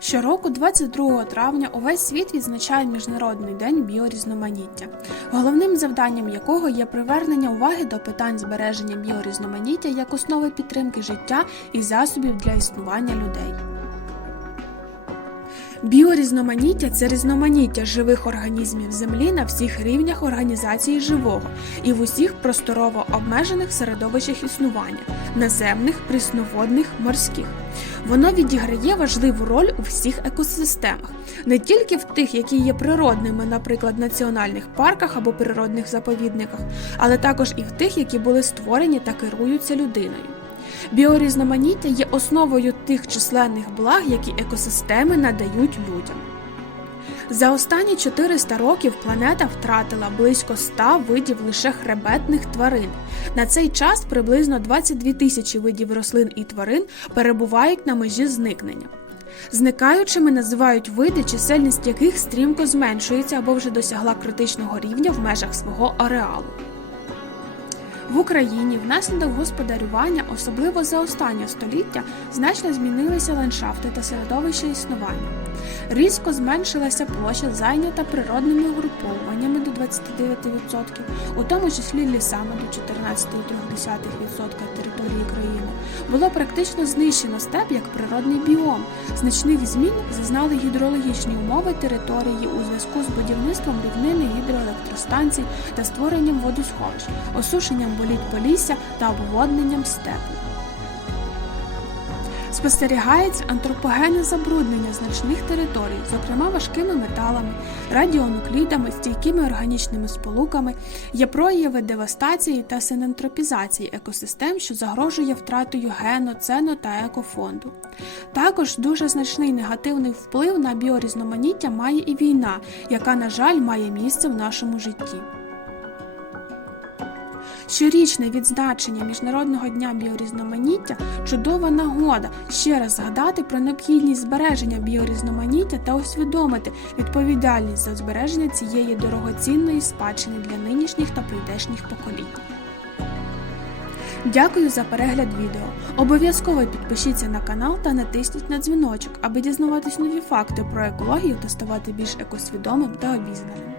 Щороку, 22 травня, увесь світ відзначає Міжнародний день біорізноманіття, головним завданням якого є привернення уваги до питань збереження біорізноманіття як основи підтримки життя і засобів для існування людей. Біорізноманіття це різноманіття живих організмів Землі на всіх рівнях організації живого і в усіх просторово обмежених середовищах існування наземних, прісноводних, морських. Воно відіграє важливу роль у всіх екосистемах, не тільки в тих, які є природними, наприклад, національних парках або природних заповідниках, але також і в тих, які були створені та керуються людиною. Біорізноманіття є основою тих численних благ, які екосистеми надають людям. За останні 400 років планета втратила близько 100 видів лише хребетних тварин. На цей час приблизно 22 тисячі видів рослин і тварин перебувають на межі зникнення. Зникаючими називають види, чисельність яких стрімко зменшується або вже досягла критичного рівня в межах свого ареалу. В Україні внаслідок господарювання, особливо за останнє століття, значно змінилися ландшафти та середовище існування. Різко зменшилася площа, зайнята природними угруповуваннями до 29%, у тому числі лісами до 14,3% території країни. Було практично знищено степ як природний біом. Значних змін зазнали гідрологічні умови території у зв'язку з будівництвом рівнини гідроелектростанцій та створенням водосховищ, осушенням боліт Полісся та обводненням степу. Спостерігається антропогенне забруднення значних територій, зокрема важкими металами, радіонуклідами, стійкими органічними сполуками, є прояви девастації та синентропізації екосистем, що загрожує втратою гено, цено та екофонду. Також дуже значний негативний вплив на біорізноманіття має і війна, яка, на жаль, має місце в нашому житті. Щорічне відзначення Міжнародного дня біорізноманіття чудова нагода ще раз згадати про необхідність збереження біорізноманіття та усвідомити відповідальність за збереження цієї дорогоцінної спадщини для нинішніх та прийдешніх поколінь. Дякую за перегляд відео. Обов'язково підпишіться на канал та натисніть на дзвіночок, аби дізнаватись нові факти про екологію та ставати більш екосвідомим та обізнаним.